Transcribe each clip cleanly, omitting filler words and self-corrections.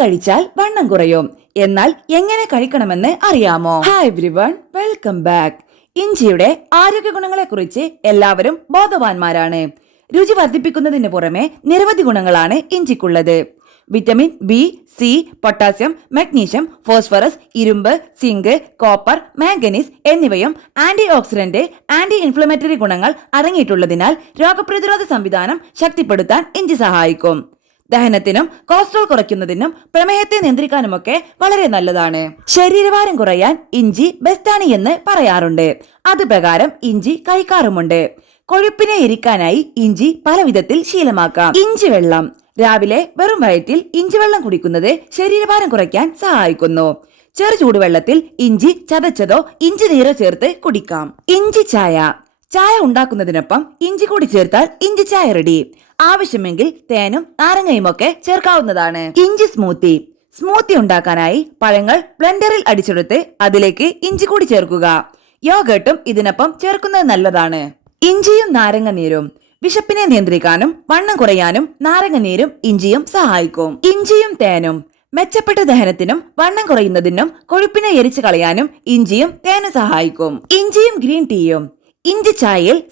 കഴിച്ചാൽ വണ്ണം കുറയും. എന്നാൽ എങ്ങനെ കഴിക്കണമെന്ന് അറിയാമോ? Hi everyone, welcome back. ഇഞ്ചിയുടെ ആരോഗ്യ ഗുണങ്ങളെ കുറിച്ച് എല്ലാവരും ബോധവാന്മാരാണ്. രുചി വർദ്ധിപ്പിക്കുന്നതിന് പുറമെ നിരവധി ഗുണങ്ങളാണ് ഇഞ്ചിക്കുള്ളത്. Vitamin B, C, potassium, magnesium, phosphorus, ഇരുമ്പ്, സിങ്ക്, കോപ്പർ, മാംഗനീസ് എന്നിവയും ആന്റി ഓക്സിഡന്റ്, ആന്റി ഇൻഫ്ലമേറ്ററി ഗുണങ്ങൾ അടങ്ങിയിട്ടുള്ളതിനാൽ രോഗപ്രതിരോധ സംവിധാനം ശക്തിപ്പെടുത്താൻ ഇഞ്ചി സഹായിക്കും. ദഹനത്തിനും കൊളസ്ട്രോൾ കുറയ്ക്കുന്നതിനും പ്രമേഹത്തെ നിയന്ത്രിക്കാനുമൊക്കെ വളരെ നല്ലതാണ്. ശരീരഭാരം കുറയാൻ ഇഞ്ചി ബെസ്റ്റാണ് എന്ന് പറയാറുണ്ട്. അത് പ്രകാരം ഇഞ്ചി കഴിക്കാറുമുണ്ട്. കൊഴുപ്പിനെ എരിക്കാനായി ഇഞ്ചി പല വിധത്തിൽ ശീലമാക്കാം. ഇഞ്ചി വെള്ളം. രാവിലെ വെറും വയറ്റിൽ ഇഞ്ചി വെള്ളം കുടിക്കുന്നത് ശരീരഭാരം കുറയ്ക്കാൻ സഹായിക്കുന്നു. ചെറു ചൂടുവെള്ളത്തിൽ ഇഞ്ചി ചതച്ചതോ ഇഞ്ചി നീരോ ചേർത്ത് കുടിക്കാം. ഇഞ്ചി ചായ. ചായ ഉണ്ടാക്കുന്നതിനൊപ്പം ഇഞ്ചി കൂടി ചേർത്താൽ ഇഞ്ചി ചായ റെഡി. ആവശ്യമെങ്കിൽ തേനും നാരങ്ങയും ഒക്കെ ചേർക്കാവുന്നതാണ്. ഇഞ്ചി സ്മൂത്തി. സ്മൂത്തി ഉണ്ടാക്കാനായി പഴങ്ങൾ ബ്ലെൻഡറിൽ അടിച്ചെടുത്ത് അതിലേക്ക് ഇഞ്ചി കൂടി ചേർക്കുക. യോഗട്ടും ഇതിനൊപ്പം ചേർക്കുന്നത് നല്ലതാണ്. ഇഞ്ചിയും നാരങ്ങ നീരും. വിശപ്പിനെ നിയന്ത്രിക്കാനും വണ്ണം കുറയാനും നാരങ്ങ നീരും ഇഞ്ചിയും സഹായിക്കും. ഇഞ്ചിയും തേനും. മെച്ചപ്പെട്ട ദഹനത്തിനും വണ്ണം കുറയുന്നതിനും കൊഴുപ്പിനെ എരിച്ചു കളയാനും ഇഞ്ചിയും തേനും സഹായിക്കും. ഇഞ്ചിയും ഗ്രീൻ ടീയും. ഇഞ്ചി ചായയിൽ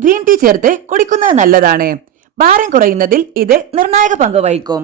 ഗ്രീൻ ടീ ചേർത്ത് കുടിക്കുന്നത് നല്ലതാണ്. ഭാരം കുറയുന്നതിൽ ഇത് നിർണായക പങ്ക് വഹിക്കും.